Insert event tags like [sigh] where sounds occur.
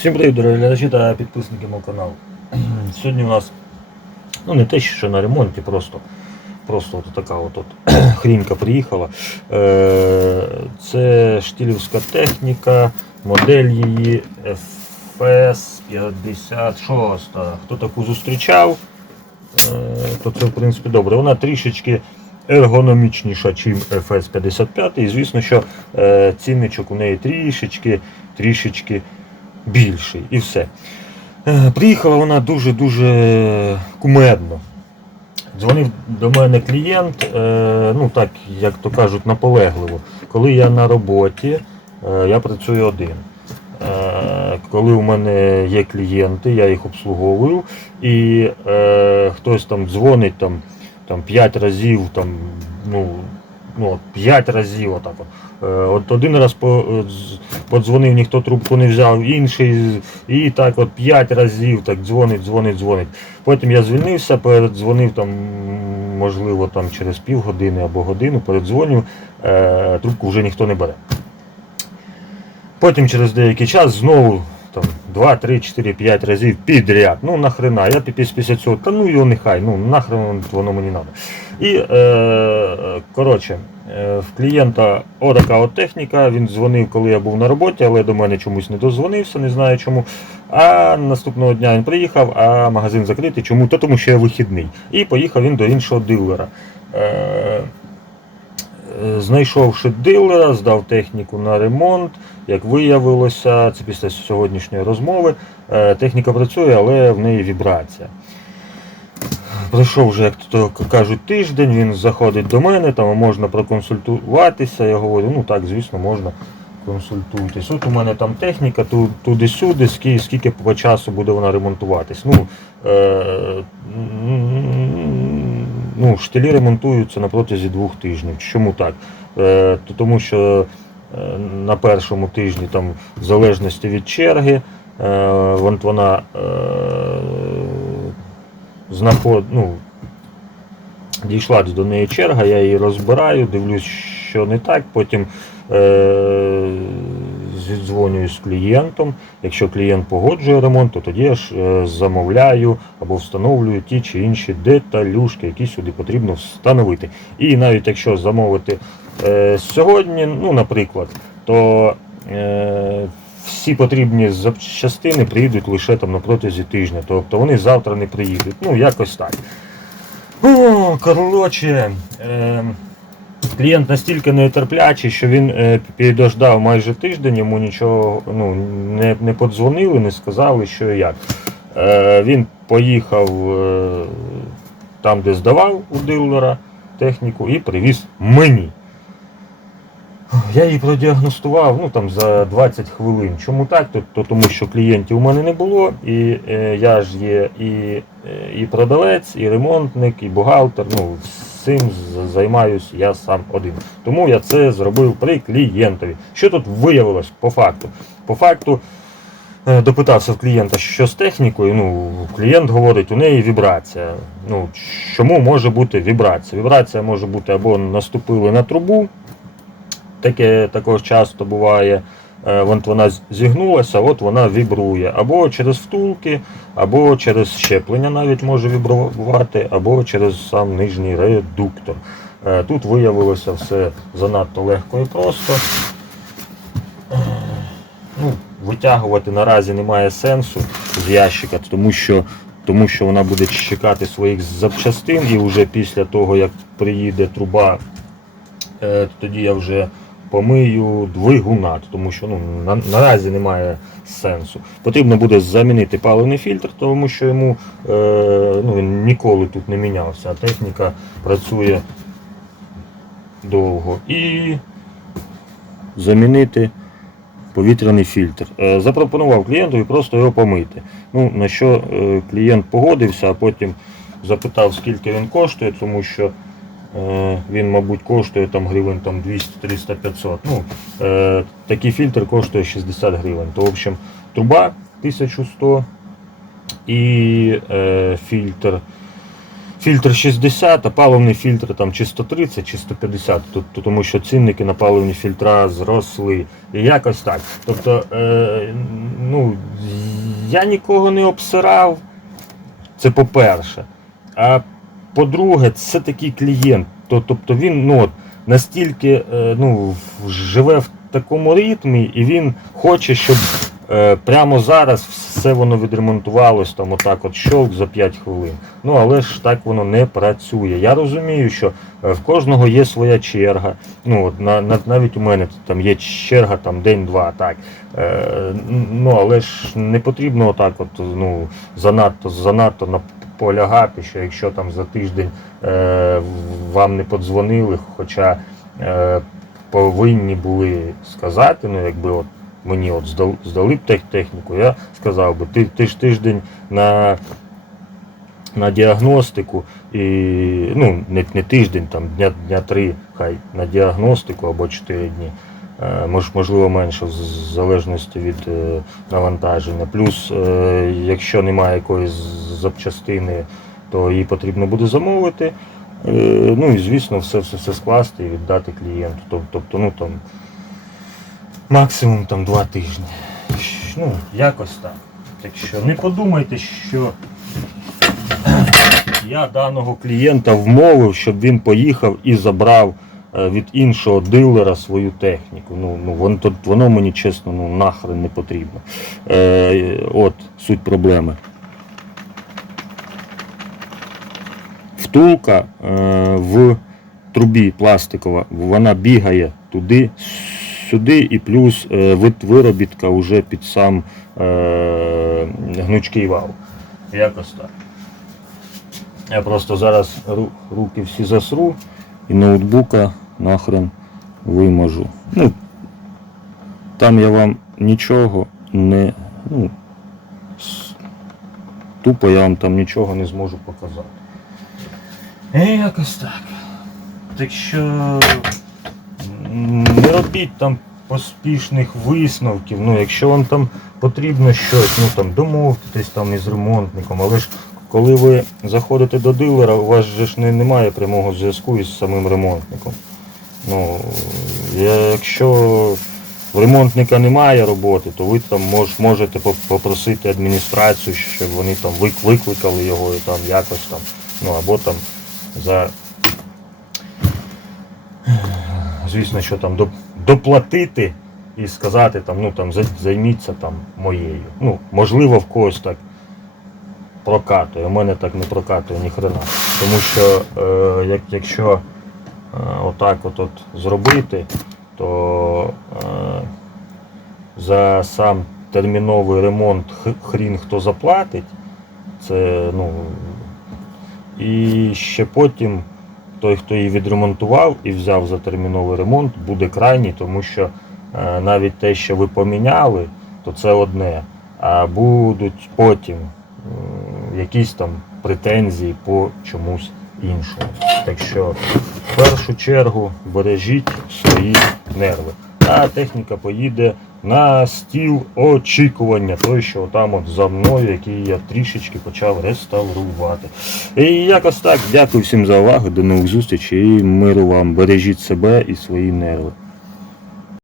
Всім привіт, дорогі глядачі та підписники мого каналу. [clears throat] Сьогодні у нас ну не те, що на ремонті, просто, просто от така от, от [clears throat] хрінька приїхала. Е, Це штілівська техніка, модель її FS56. Хто таку зустрічав, е, то це в принципі добре. Вона трішечки ергономічніша, ніж FS55. І звісно, що е, цінничок у неї трішечки, трішечки більший і все. Е, Приїхала вона дуже-дуже кумедно. Дзвонив до мене клієнт, е, ну так, як то кажуть, наполегливо. Коли я на роботі, е, я працюю один. Коли у мене є клієнти, я їх обслуговую, і хтось там дзвонить там, там 5 разів, там, ну, ну, 5 разів отак. От. Е, От один раз подзвонив, ніхто трубку не взяв, інший, і так от 5 разів так дзвонить, дзвонить, дзвонить. Потім я звільнився, передзвонив там, можливо, там через півгодини або годину, передзвоню, е, трубку вже ніхто не бере. Потім через деякий час знову там 2, 3, 4, 5 разів підряд. Ну нахрена, я пі- після цього, та ну його нехай, ну нахрен воно мені треба. І е, коротше, е, в клієнта отака от техніка, він дзвонив, коли я був на роботі, але до мене чомусь не дозвонився, не знаю чому. А наступного дня він приїхав, а магазин закритий. Чому? Та тому що я вихідний. І поїхав він до іншого дилера. Е, Знайшовши дилера, здав техніку на ремонт. Як виявилося, це після сьогоднішньої розмови, е, техніка працює, але в неї вібрація. Пройшов вже, як то кажуть, тиждень, він заходить до мене, там можна проконсультуватися. Я говорю, ну так, звісно, можна консультуйтесь. От у мене там техніка, туди-сюди, скільки, по часу буде вона ремонтуватись. Ну, е, ну, штилі ремонтуються на протязі двох тижнів. Чому так? Е, то тому що е, на першому тижні, там, в залежності від черги, е, вона е, знаход, ну, дійшла до неї черга, я її розбираю, дивлюсь, що не так, потім е, зідзвонююсь з клієнтом. Якщо клієнт погоджує ремонт, то тоді я ж е, замовляю або встановлюю ті чи інші деталюшки, які сюди потрібно встановити. І навіть якщо замовити е, сьогодні, ну, наприклад, то е, всі потрібні запчастини приїдуть лише там на протязі тижня. Тобто вони завтра не приїдуть. Ну, якось так. О, коротше, е, клієнт настільки нетерплячий, що він е, підождав майже тиждень, йому нічого ну, не, не подзвонили, не сказали, що і як. Е, він поїхав е, там, де здавав у дилера техніку, і привіз мені. Я її продіагностував ну, там, за 20 хвилин. Чому так? То, то тому що клієнтів у мене не було, і е, я ж є і, е, і продавець, і ремонтник, і бухгалтер. Ну, цим займаюсь я сам один. Тому я це зробив при клієнтові. Що тут виявилось по факту? По факту е, допитався в клієнта, що з технікою. Ну, клієнт говорить, у неї вібрація. Ну, чому може бути вібрація? Вібрація може бути або наступили на трубу, таке також часто буває. Е, От вона зігнулася, от вона вібрує. Або через втулки, або через щеплення навіть може вібрувати, або через сам нижній редуктор. Е, Тут виявилося все занадто легко і просто. Ну, витягувати наразі немає сенсу з ящика, тому що, тому що вона буде чекати своїх запчастин і вже після того, як приїде труба Е, тоді я вже помию двигуна, тому що ну, на, наразі немає сенсу. Потрібно буде замінити паливний фільтр, тому що йому е, ну, він ніколи тут не мінявся, а техніка працює довго. І замінити повітряний фільтр. Е, запропонував клієнтові просто його помити. Ну, на що е, клієнт погодився, а потім запитав, скільки він коштує, тому що Він, мабуть, коштує там гривень там 200, 300, 500. Ну, е, такий фільтр коштує 60 гривень. То, в общем, труба 1100 і е, фільтр фільтр 60, а паливний фільтр там чи 130, чи 150, тут, тут, тому що цінники на паливні фільтра зросли. І якось так. Тобто, е, ну, я нікого не обсирав, це по-перше. А по-друге, це такий клієнт. То- Тобто він ну, от, настільки е, ну, живе в такому ритмі, і він хоче, щоб е, прямо зараз все воно відремонтувалось там отак от щолк за 5 хвилин. Ну але ж так воно не працює. Я розумію, що е, в кожного є своя черга. Ну, от, на, навіть у мене там є черга там день-два. так. Е, ну, але ж не потрібно отак от, ну, занадто, занадто наполягати, що якщо там за тиждень е, вам не подзвонили, хоча е, повинні були сказати, ну якби от мені от здали, б техніку, я сказав би, ти, ти ж тиждень на, на діагностику і ну, не, не тиждень, там дня, дня три, хай на діагностику або 4 дні. Е, можливо менше в залежності від навантаження. Плюс, якщо немає якоїсь запчастини, то її потрібно буде замовити. Е, Ну і звісно, все, все, все скласти і віддати клієнту. Тобто, ну там максимум там два тижні. Ну, якось так. Так що не подумайте, що я даного клієнта вмовив, щоб він поїхав і забрав е, від іншого дилера свою техніку. Ну, ну воно, воно мені чесно ну, нахрен не потрібно. Е, от суть проблеми. Втулка е, в трубі пластикова, вона бігає туди, сюди, і плюс е, виробітка вже під сам е, гнучкий вал. Якось так. Я просто зараз руки всі засру і ноутбука нахрен виможу. Ну, там я вам нічого не. Ну, тупо я вам там нічого не зможу показати. І якось так. Так що не робіть там поспішних висновків. Ну, якщо вам там потрібно щось, ну там домовтесь там із ремонтником, але ж коли ви заходите до дилера, у вас же ж не, немає прямого зв'язку із самим ремонтником. Ну, якщо в ремонтника немає роботи, то ви там мож, можете попросити адміністрацію, щоб вони там викликали його і там якось там, ну або там за звісно, що там доплатити і сказати там, ну там займіться там моєю. Ну, можливо, в когось так прокатує. У мене так не прокатує ні хрена. Тому що е, як, якщо е, отак от, от зробити, то е, за сам терміновий ремонт хрін хто заплатить, це ну. І ще потім той, хто її відремонтував і взяв за терміновий ремонт, буде крайній, тому що е, навіть те, що ви поміняли, то це одне. А будуть потім якісь там претензії по чомусь іншому. Так що в першу чергу бережіть свої нерви. А техніка поїде на стіл очікування, той, що там от за мною, який я трішечки почав реставрувати. І якось так. Дякую всім за увагу. До нових зустрічей і миру вам. Бережіть себе і свої нерви.